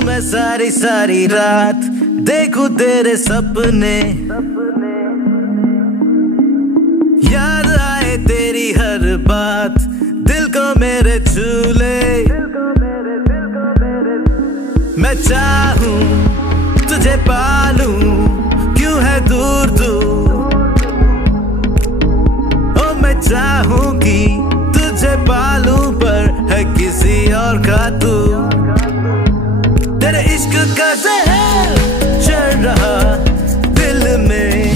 मैं सारी सारी रात, देखूं तेरे सपने, याद आए तेरी हर बात, दिल को मेरे छू ले। मैं चाहूं तुझे पालूं, क्यों है दूर दूर। ओ मैं चाहूं कि तुझे पालूं, पर है किसी और का तू। तेरे इश्क का ज़हर चढ़ रहा दिल में,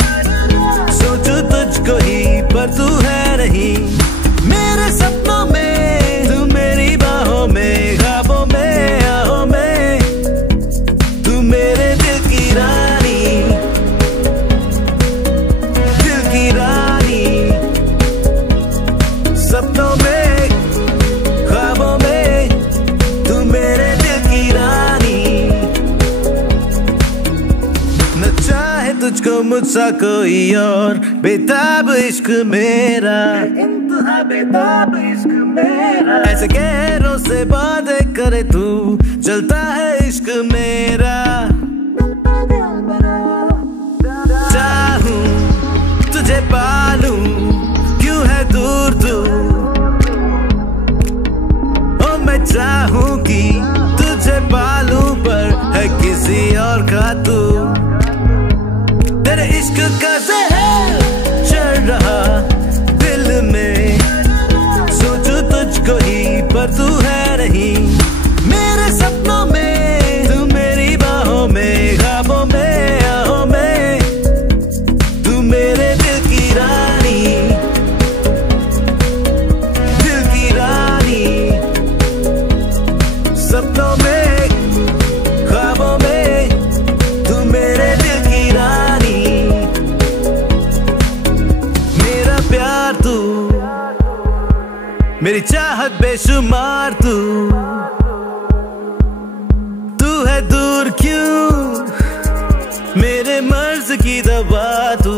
सोचूं तुझको ही पर तू है नहीं। मेरे सपनों में तू, मेरी बाहों में, ख्वाबों में, आहों में, तू मेरे दिल की रानी, दिल की रानी। सपनों में, ख्वाबों में, तू मेरे दिल की रानी। न चाहे तुझको मुझसा कोई और, बेताब इश्क मेरा, इंतहा बेताब इश्क मेरा। ऐसे गैरों से बातें करे तू, चलता है इश्क मेरा। चाहूं तुझे पालूं, क्यों है दूर दूर। ओ मैं चाहूं कि तुझे पालूं, पर है किसी और का तू। तेरे इश्क का ज़हर चढ़ रहा दिल में, सोचूं तुझको ही पर तू है नहीं। मेरे सपनों में तू, मेरी बाहों में, ख्वाबों में, आहों में, तू मेरे दिल की रानी, दिल की रानी। सपनों में, ख्वाबों में, तू मेरे दिल की रानी। मेरा प्यार तू, मेरी चाहत बेशुमार तू। तू है दूर क्यों, मेरे मर्ज की दवा तू।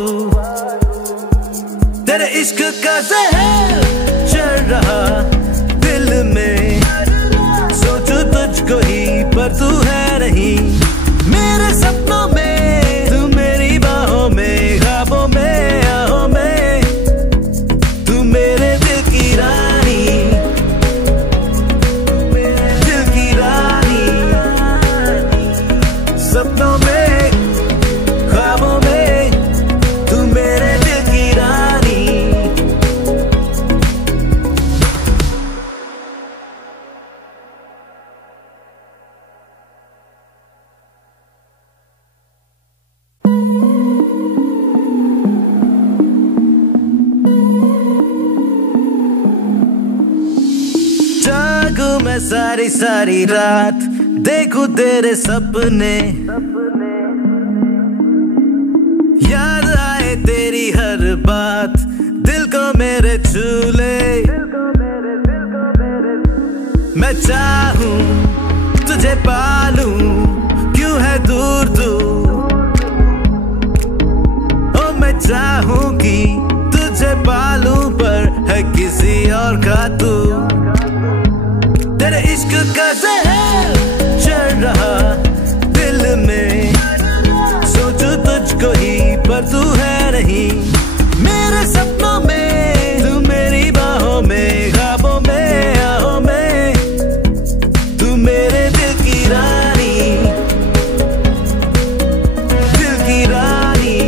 तेरे इश्क का ज़हर चढ़ रहा दिल में, सोचूं तुझको ही पर तू है नहीं। मेरे सपनों में तू, मेरी बाहों में, ख्वाबों में, आहों में, तू मेरे दिल की रानी, दिल की रानी। सपनों में, ख्वाबों में, तू मेरे दिल की रानी। जागूं मैं सारी सारी रात, देखूं तेरे सपने, याद आए तेरी हर बात, दिल को मेरे छू ले। मैं चाहूं तुझे पालूं, क्यों है दूर दूर। ओ मैं चाहूं कि तुझे पालूं, पर है किसी और का तू। तेरे इश्क का ज़हर चढ़ रहा दिल में, सोचूं तुझको ही पर तू है नहीं। मेरे सपनों में तू, मेरी बाहों में, ख्वाबों में, आहों में, तू मेरे दिल की रानी, दिल की रानी।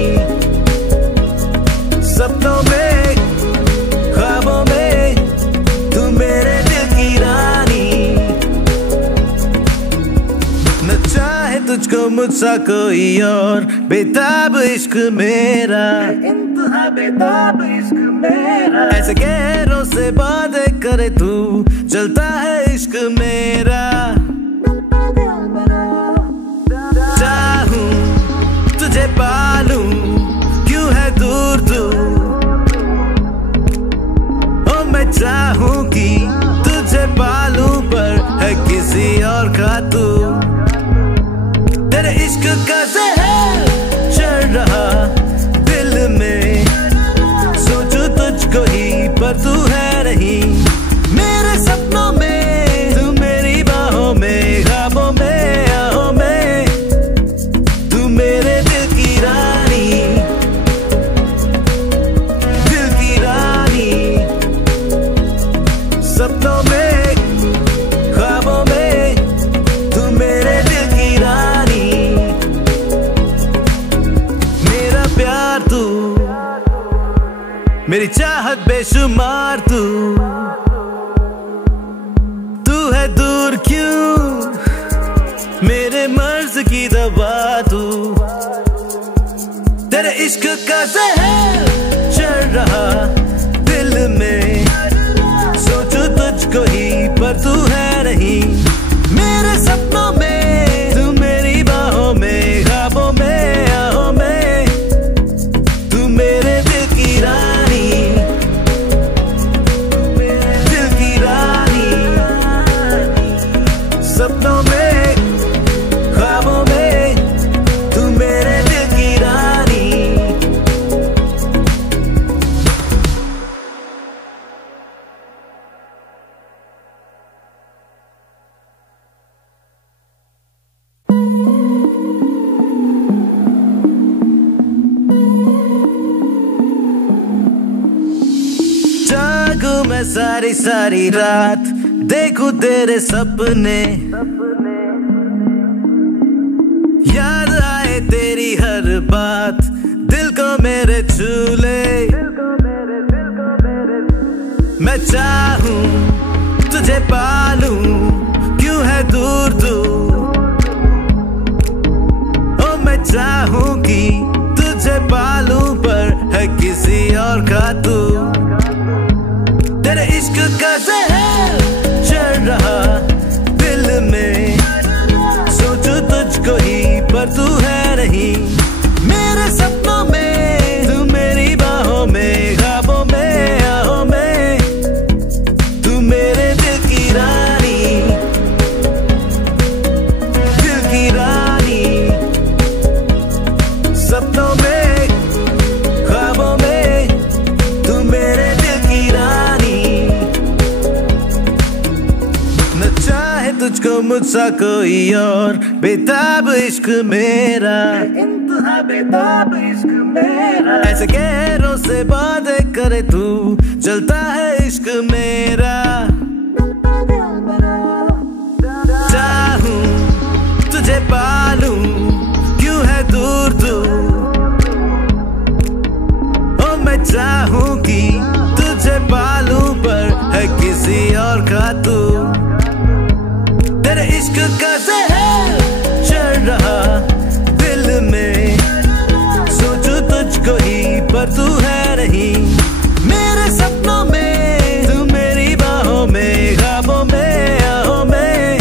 सपनों में, ख्वाबों में, तू मेरे दिल की रानी। न चाहे तुझको मुझसा कोई और, बेताब इश्क मेरा, इंतहा बेताब इश्क मेरा। ऐसे गैरों से बातें करे तू, चलता है इश्क मेरा। चाहूं तुझे पालूं, क्यों है दूर दूर। ओ मैं चाहूं कि तुझे पालूं, पर है किसी और का तू। तेरे इश्क का ज़हर चढ़ रहा दिल में, सोचूं तुझको ही पर तू है नहीं। मेरे सपनों में तू, मेरी मेरी चाहत बेशुमार तू है दूर क्यों, मेरे मर्ज की दवा तू। तेरे इश्क का जहर चढ़ रहा दिल में, सोचूं तुझको ही पर तू है नहीं। मेरे सपनों में तू, मेरी बाहों में, ख्वाबों में, आहों में, तू मेरे दिल की रानी, दिल की रानी। सपनों में, ख्वाबों में, तू मेरे दिल की रानी। जागूं मैं सारी सारी रात, देखूं तेरे सपने, याद आए तेरी हर बात, दिल को मेरे छू ले। मैं चाहूं तुझे पालूं, क्यों है दूर तू। ओ मैं चाहूं कि तुझे पालूं, पर है किसी और का तू। तेरे इश्क का जहर चढ़ रहा दिल में, सोचूं तुझको ही पर तू है नहीं। मेरे सपनों में तू, मेरी बाहों में, ख्वाबों में, आहों में, तू मेरे दिल की रानी, दिल की रानी। सपनों में, ख्वाबों में, तू मेरे दिल की रानी। न चाहे तुझको मुझसा कोई और, बेताब इश्क मेरा, इंतहा बेताब इश्क मेरा। ऐसे गैरों से बातें करे तू, चलता है इश्क मेरा। चाहूं तुझे पालूं, क्यों है दूर तू। ओ मैं चाहूं कि तुझे पालूं, पर है किसी और का तू। तेरे इश्क का जहर चढ़ रहा दिल में, सोचूं तुझको ही पर तू है नहीं। मेरे सपनों में तू, मेरी बाहों में, ख्वाबों में, आहों में,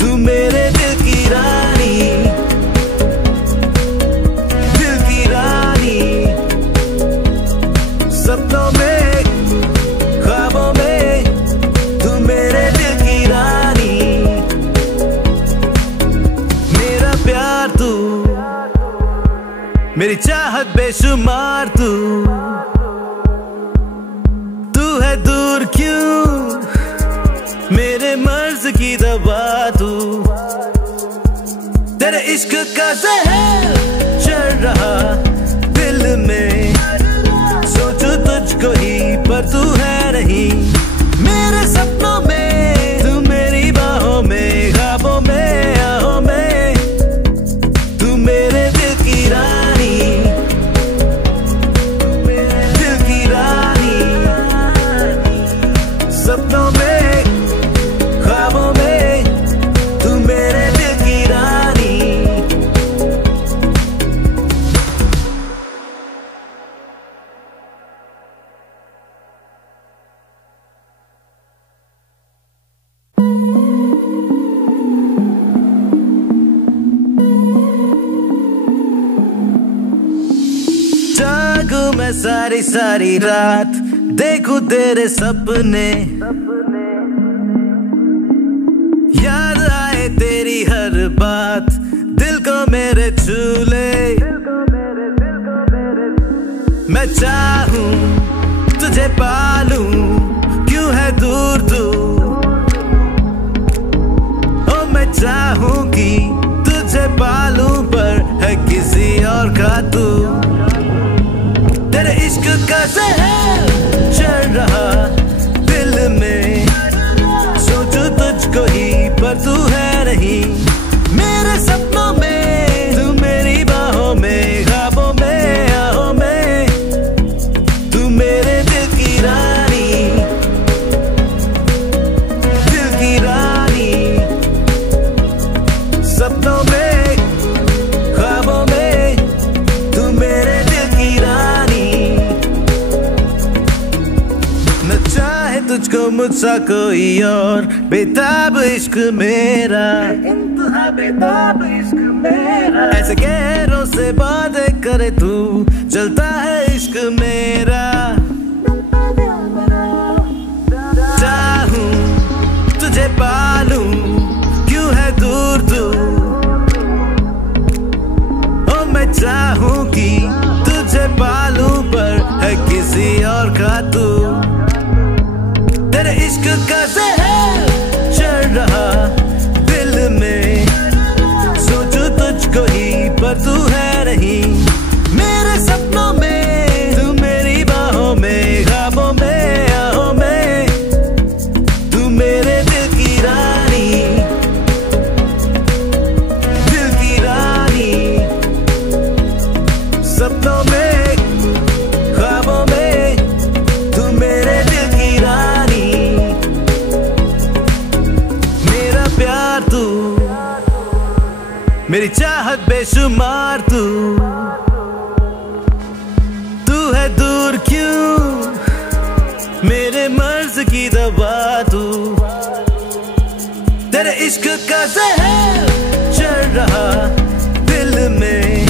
तू मेरे दिल की रानी, दिल की रानी। सपनों में, ख्वाबों में, तू मेरे दिल की रानी। मेरा प्यार तू, मेरी चाहत बेशुमार तू है दूर क्यों, मेरे मर्ज की दवा तू। तेरे इश्क का जहर चढ़ रहा दिल में, सोचूं तुझको ही पर तू है नहीं। मेरे सपनों में तू, मेरी बाहों में, ख्वाबों में, आहों में, तू मेरे दिल की रानी, दिल की रानी। सपनों में, ख्वाबों में, तू मेरे दिल की रानी। जागूं मैं सारी सारी रात, देखूं तेरे सपने, याद आए तेरी हर बात, दिल को मेरे छू ले। मैं चाहूं तुझे पालूं, क्यों है दूर तू। ओ मैं चाहूं कि तुझे पालूं, पर है किसी और का तू। तेरे इश्क का जहर चढ़ रहा दिल में, सोचूं तुझको ही पर तू है नहीं। मेरे सपनों में तू, मेरी बाहों में, ख्वाबों में, आहों में, तू तुझको मुझसा कोई और, बेताब इश्क मेरा, इंतहा बेताब इश्क मेरा। ऐसे गैरों से बातें करे तू, चलता है इश्क मेरा। चाहूं तुझे पालूं, क्यों है दूर तू, ओ मैं चाहूं कि तुझे पालूं, पर है किसी और का तू। तेरे इश्क का ज़हर चढ़ रहा दिल में, सोचूं तुझको ही पर तू है नहीं। मेरे सपनों में तू, मेरी बाहों में, ख्वाबों में, आहों में, तू मेरे दिल की रानी, दिल की रानी। सपनों में, ख्वाबों में, तू मेरे दिल की रानी। मेरा प्यार तू, मेरी चाहत बेशुमार तू। तू है दूर क्यों, मेरे मर्ज की दवा तू। तेरे इश्क का ज़हर चढ़ रहा दिल में,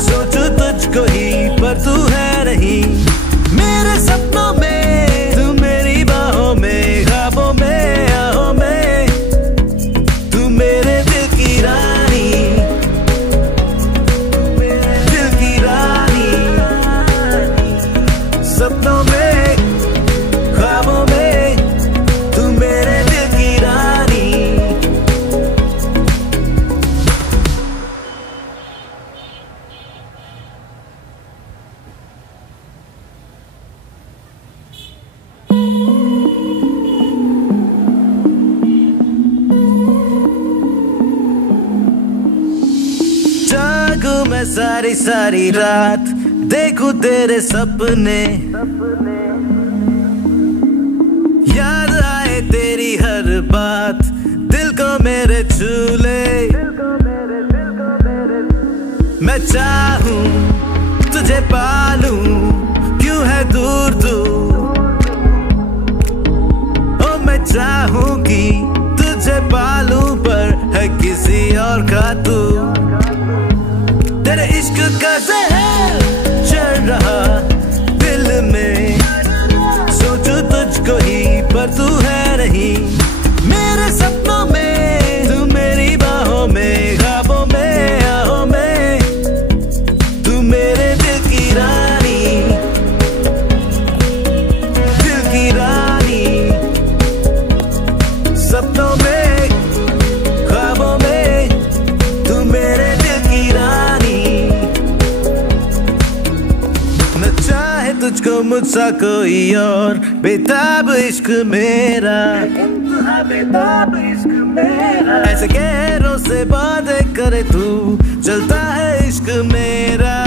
सोचूं तुझको ही पर तू है नहीं। मेरे सपनों में तू, मेरी बाहों में, ख्वाबों में, आहों में, तू मेरे दिल की रानी, दिल की रानी। सपनों में, ख्वाबों में, तू मेरे दिल की रानी। जागूं मैं सारी सारी रात, देखूं तेरे सपने, याद आए तेरी हर बात, दिल को मेरे छू ले। मैं चाहूं तुझे पालूं, क्यों है दूर तू, ओ मैं चाहूं कि तुझे पालूं, पर है किसी और का तू। तेरे इश्क का ज़हर चढ़ रहा दिल में, सोचूं तुझको ही पर तू है नहीं। मेरे सपनों में तू, मेरी बाहों में, ख्वाबों में, आहों में, तू मेरे दिल की रानी, दिल की रानी। सपनों में, ख्वाबों में, तू मेरे दिल की रानी। न चाहे तुझको मुझसा कोई और, बेताब इश्क मेरा, इंतहा बेताब इश्क मेरा। ऐसे गैरों से बातें करे तू, चलता है इश्क मेरा।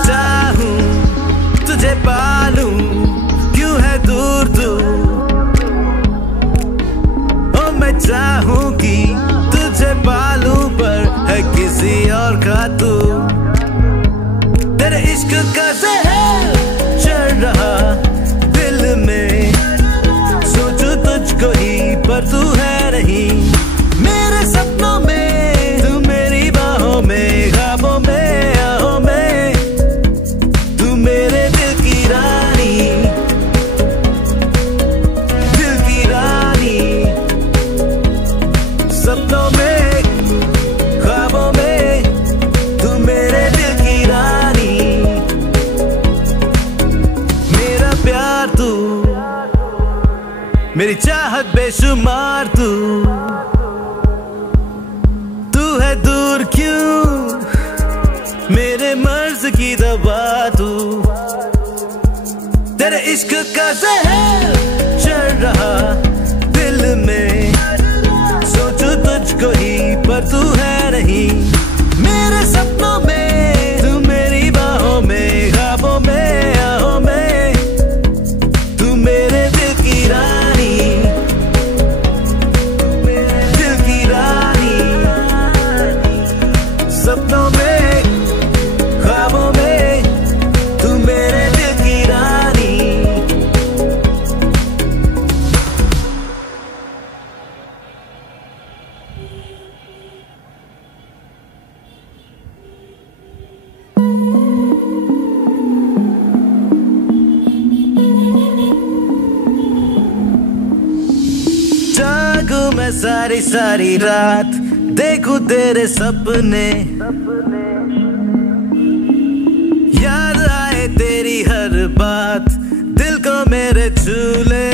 चाहूं तुझे पालूं, क्यों है दूर तू, ओ मैं चाहूं कि तुझे पालूं, पर है किसी और का तू। तेरे इश्क का ज़हर चढ़ रहा दिल में, सोचूं तुझको ही पर तू है नहीं। मेरे सपनों में तू, मेरी बाहों में, ख्वाबों में, आहों में, तू मेरे दिल की रानी, दिल की रानी। सपनों में, ख्वाबों में, तू मेरे दिल की रानी। मेरा प्यार तू, मेरी चाहत बेशुमार तू। तू है दूर क्यों, मेरे मर्ज की दवा तू। तेरे इश्क का ज़हर चढ़ रहा दिल में, सोचूं तुझको ही पर तू है नहीं। मेरे सपनों में तू, मेरी बाहों में, ख्वाबों में, आहों में, तू मेरे दिल की रानी, दिल की रानी। सपनों में, ख्वाबों में, तू मेरे दिल की रानी। मैं सारी सारी रात, देखूं तेरे सपने, याद आए तेरी हर बात, दिल को मेरे छू ले।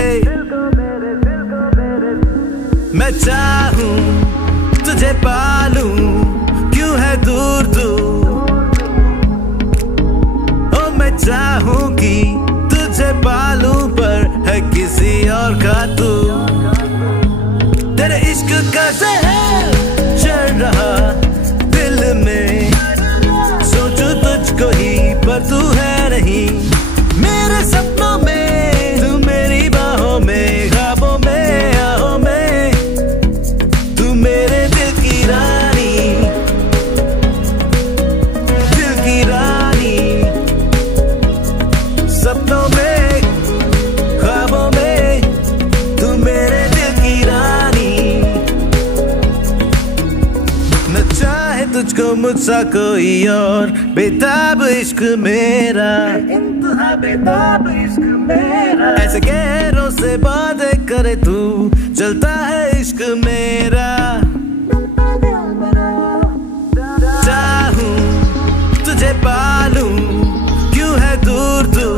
मैं चाहूं तुझे पालूं, क्यों है दूर तू। ओ मैं चाहूं कि तुझे पालूं, पर है किसी और का तू। तेरे इश्क का ज़हर चढ़ रहा दिल में, सोचूं तुझको ही पर तू है नहीं। मेरे सपनों में तू, मेरी बाहों में, ख्वाबों में, आहों में, तू मेरे दिल की रानी, दिल की रानी। सपनों में, ख्वाबों में, तू मेरे दिल की रानी। न चाहे तुझको मुझसा कोई और, बेताब इश्क मेरा, इंतहा बेताब इश्क मेरा। ऐसे गहरों से बातें करे तू, चलता है इश्क मेरा। चाहूं तुझे पालूं, क्यों है दूर तू।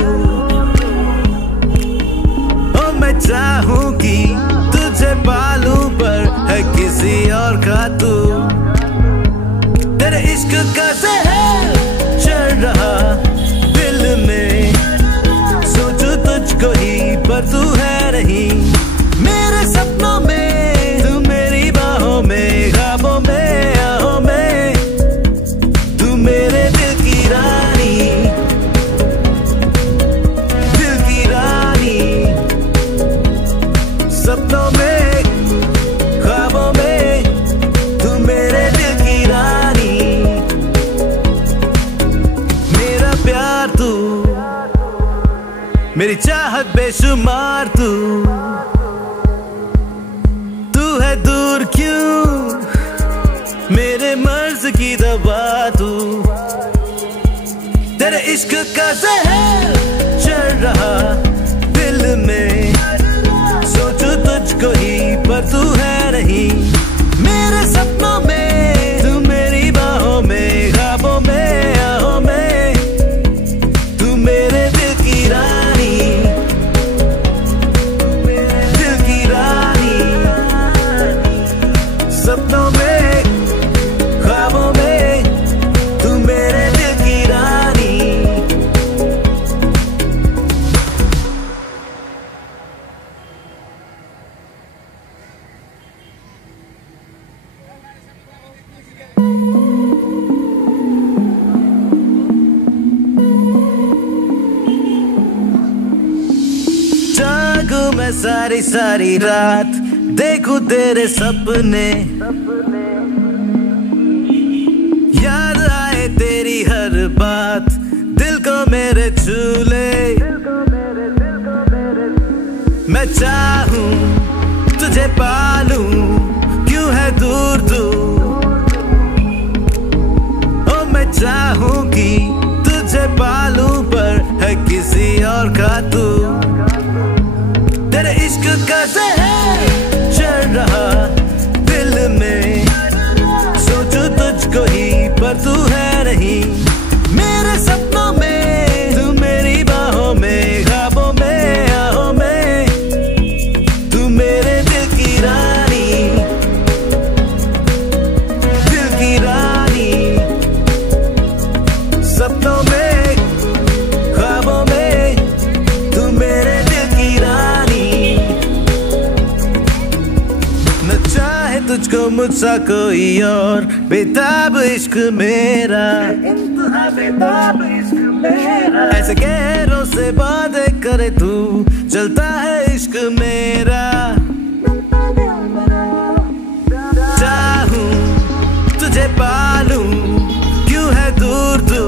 ओ मैं चाहूं कि तुझे पालूं, पर है किसी और का तू। तेरे इश्क का ज़हर चढ़ रहा दिल में, सोचूं तुझको ही पर तू है नहीं। मेरे सपनों में तू, मेरी बाहों में, ख्वाबों में, आहों में, तू मेरे दिल की रानी, दिल की रानी। सपनों में, ख्वाबों में, तू मेरे दिल की रानी। मेरा प्यार तू, मेरी चाहत बेशुमार तू। तू है दूर क्यों, मेरे मर्ज की दवा तू। तेरे इश्क का ज़हर चढ़ रहा दिल में, सोचूं तुझको ही पर तू है नहीं। मेरे सपनों में तू, मेरी बाहों में, ख्वाबों में, आहों में, तू मेरे दिल की रानी, दिल की रानी। सपनों में, ख्वाबों में, तू मेरे दिल की रानी। जागूं मैं सारी सारी रात, देखूं तेरे सपने, याद आए तेरी हर बात, दिल को मेरे छू ले। मैं चाहूं तुझे पालूं, क्यों है दूर तू। ओ मैं चाहूं कि तुझे पालूं, पर है किसी और का तू। तेरे इश्क का ज़हर चढ़ रहा दिल में, सोचूं तुझको ही पर तू है नहीं। मेरे सपनों में तू, मेरी बाहों में, ख्वाबों में, आहों में, तू मेरे दिल की रानी, दिल की रानी। सपनों में, ख्वाबों में, तू मेरे दिल की रानी। न चाहे तुझको मुझसा कोई और, बेताब इश्क मेरा, इंतहा बेताब इश्क मेरा। ऐसे गहरों से बातें करे तू, चलता है इश्क मेरा। चाहूं तुझे पालूं, क्यों है दूर तू।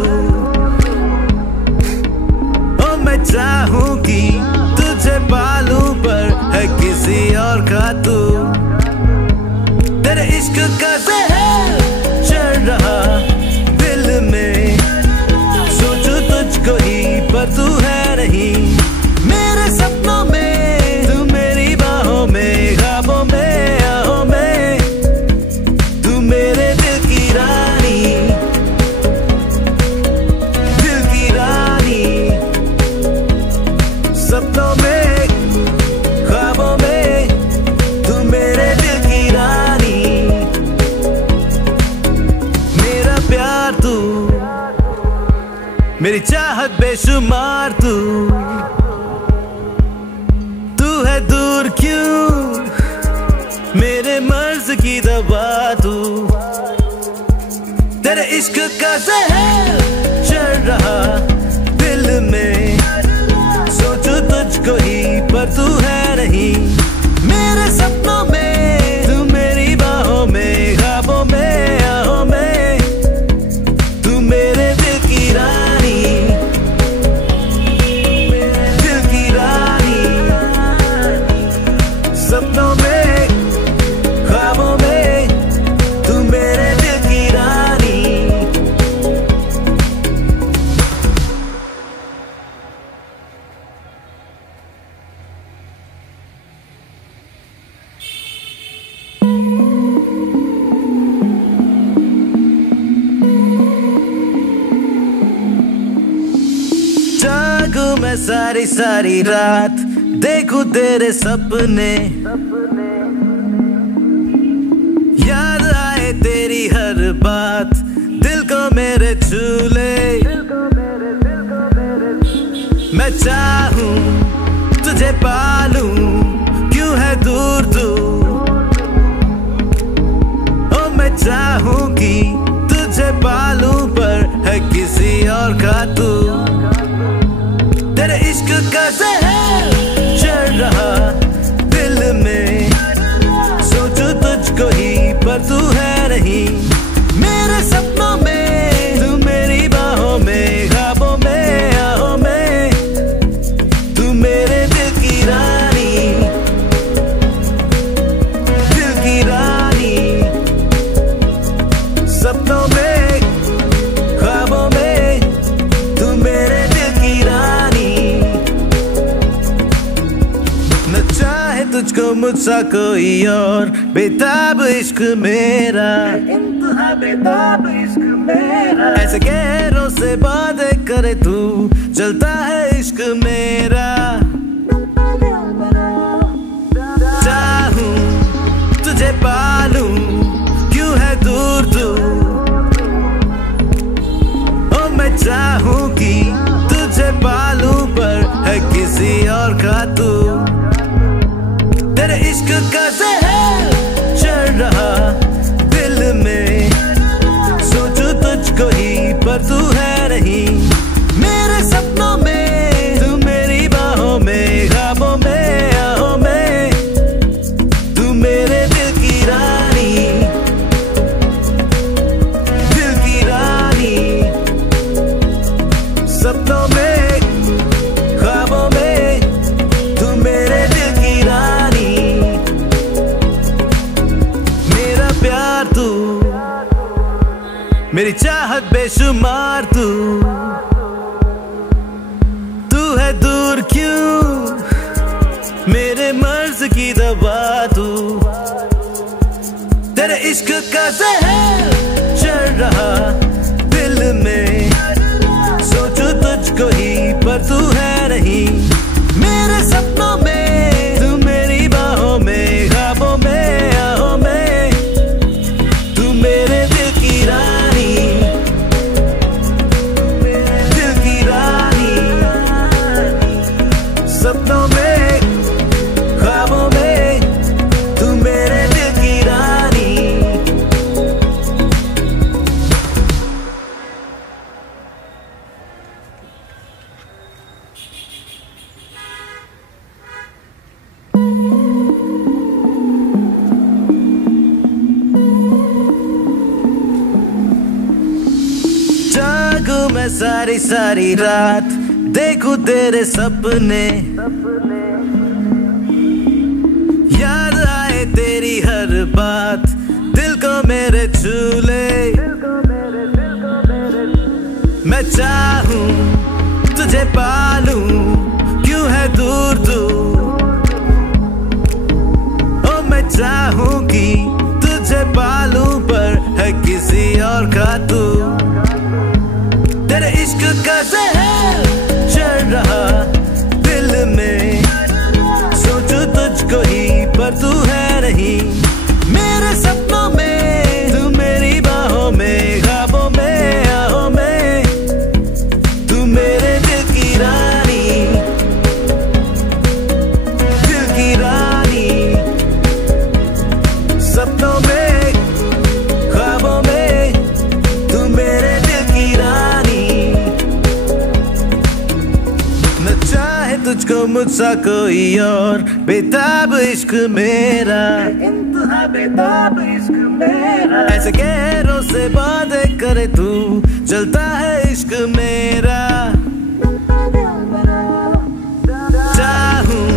ओ मैं चाहूं कि तुझे पालूं, पर है किसी और का तू। तेरे इश्क का ज़हर चढ़ रहा दिल में, सोचूं तुझको ही पर तू है नहीं। मेरे सपनों में मेरी चाहत बेशुमार तू है दूर क्यों, मेरे मर्ज की दवा तू। तेरे इश्क का जहर चढ़ रहा दिल में, सोचूं तुझको ही पर तू है नहीं। मेरे सपनों में तू, मेरी बाहों में, ख्वाबों में, आहों में, तू मेरे दिल की रानी, दिल की रानी। सपनों में, ख्वाबों में, तू मेरे दिल की रानी। जागूं मैं सारी सारी रात, देखूं तेरे सपने, याद आए तेरी हर बात, दिल को मेरे छू ले। मैं चाहूं तुझे पालूं, क्यों है दूर तू। ओ मैं चाहूं कि तुझे पालूं, पर है किसी और का तू। तेरे इश्क का जहर चढ़ रहा दिल में, सोचूं तुझको ही पर तू है नहीं। मेरे सपनों में तू, मेरी बाहों में, ख्वाबों में, आहों में, तू मेरे दिल की रानी, दिल की रानी। सपनों में, ख्वाबों में, तू मेरे दिल की रानी। न चाहे तुझको मुझसा कोई और, बेताब इश्क मेरा, इंतहा बेताब इश्क मेरा। ऐसे गैरों से बातें करे तू, चलता है इश्क मेरा। चाहूं तुझे पालूं, क्यों है दूर तू। ओ मैं चाहूं कि तुझे पालूं, पर है किसी और का तू। तेरे इश्क का जहर चढ़ रहा दिल में, सोचूं तुझको ही पर तू है नहीं। मेरे सपनों में तू, मेरी बाहों में, ख्वाबों में, आहों में, तू मेरे दिल की रानी, दिल की रानी। सपनों में, ख्वाबों में, तू मेरे दिल की रानी। मेरा प्यार तू, मेरी चाहत बेशुमार तू है दूर क्यों, मेरे मर्ज की दवा तू। तेरे इश्क का जहर चढ़ रहा दिल में, सोचूं तुझको ही पर तू है नहीं। मेरे सपनों में तू, मेरी बाहों में, ख्वाबों में, आहों में, तू मेरे दिल की रानी, दिल की रानी। सपनों में, ख्वाबों में, तू मेरे दिल की रानी। जागूं मैं सारी सारी रात, देखूं तेरे सपने, याद आए तेरी हर बात, दिल को मेरे छू ले। मैं चाहूं तुझे पालूं, क्यों है दूर तू। ओ मैं चाहूं कि तुझे पालूं, पर है किसी और का तू। तेरे इश्क का जहर चढ़ रहा दिल में, सोचूं तुझको ही पर तू है नहीं। मेरे सपनों में तू, मेरी बाहों में, ख्वाबों में, आहों में, तुझको मुझसा कोई और, बेताब इश्क मेरा, इंतहा बेताब इश्क मेरा। ऐसे गैरों से बातें करे तू, चलता है इश्क मेरा। चाहूं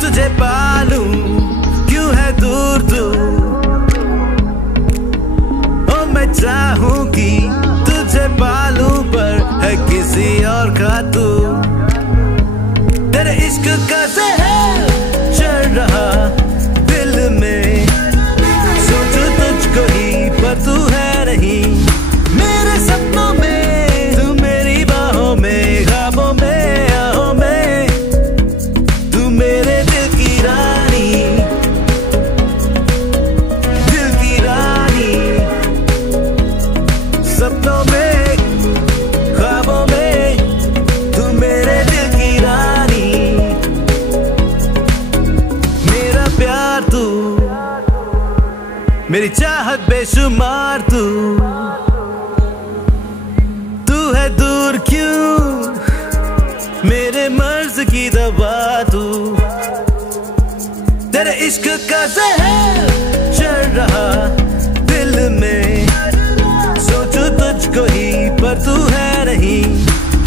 तुझे पालूं, क्यों है दूर तू, ओ मैं चाहूं कि तुझे पालूं, पर है किसी और का तू। तेरे इश्क का ज़हर चढ़ रहा दिल में, सोचूं तुझको ही पर तू है नहीं मेरे सपनों में, तू मेरी बाहों में, ख्वाबों में, आहों में, तू मेरे दिल की रानी, दिल की रानी। सपनों में, ख्वाबों में, तू मेरे दिल की रानी। मेरा प्यार तू, मेरी चाहत बेशुमार तू, तू है दूर क्यों, मेरे मर्ज की दवा तू। तेरे इश्क का ज़हर चढ़ रहा दिल में, सोचूं तुझको ही पर तू है नहीं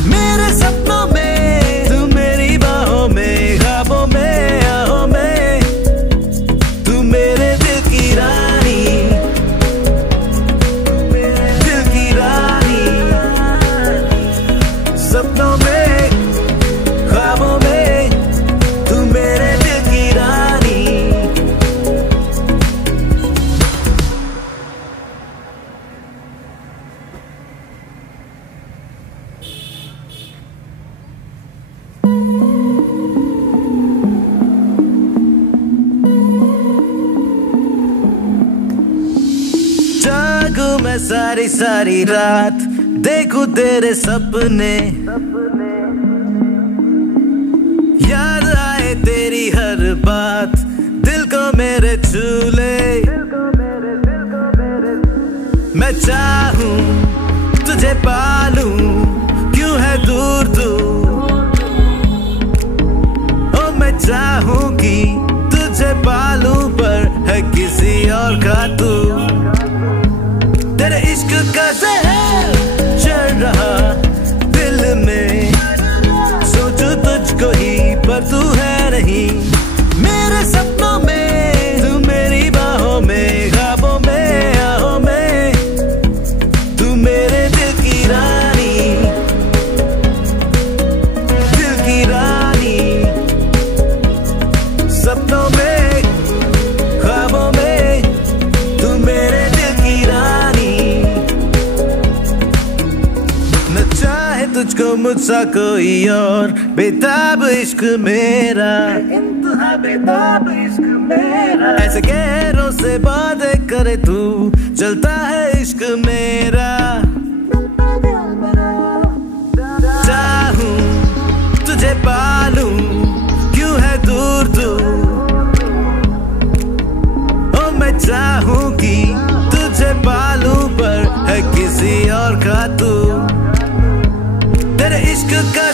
मेरे सपनों में, तू मेरी बाहों में, ख्वाबों में, आहों में, तू मेरे दिल की रानी, दिल की रानी। सपनों में, ख्वाबों में, तू मेरे दिल की रानी। जागूं मैं सारी सारी रात, देखूं तेरे सपने, याद आए तेरी हर बात, दिल को मेरे छू ले। मैं चाहूं तुझे पालूं, क्यों है दूर तू, ओ मैं चाहूं कि तुझे पालूं, पर है किसी और का तू। तेरे इश्क का ज़हर चढ़ रहा दिल में, सोचूं तुझको ही पर तू है नहीं मेरे सपनों में, तू मेरी बाहों में, ख्वाबों में, आहों में, तू मेरे दिल की रानी, दिल की रानी। सपनों में, ख्वाबों में, तू मेरे दिल की रानी। न चाहे तुझको मुझसा कोई और, बेताब इश्क मेरा, इंतहा बेताब इश्क मेरा। ऐसे गैरों से बातें करे तू, चलता है इश्क मेरा। चाहूं तुझे पालूं, क्यों है दूर तू, ओ मैं चाहूं कि तुझे पालूं, पर है किसी और का तू। तेरे इश्क का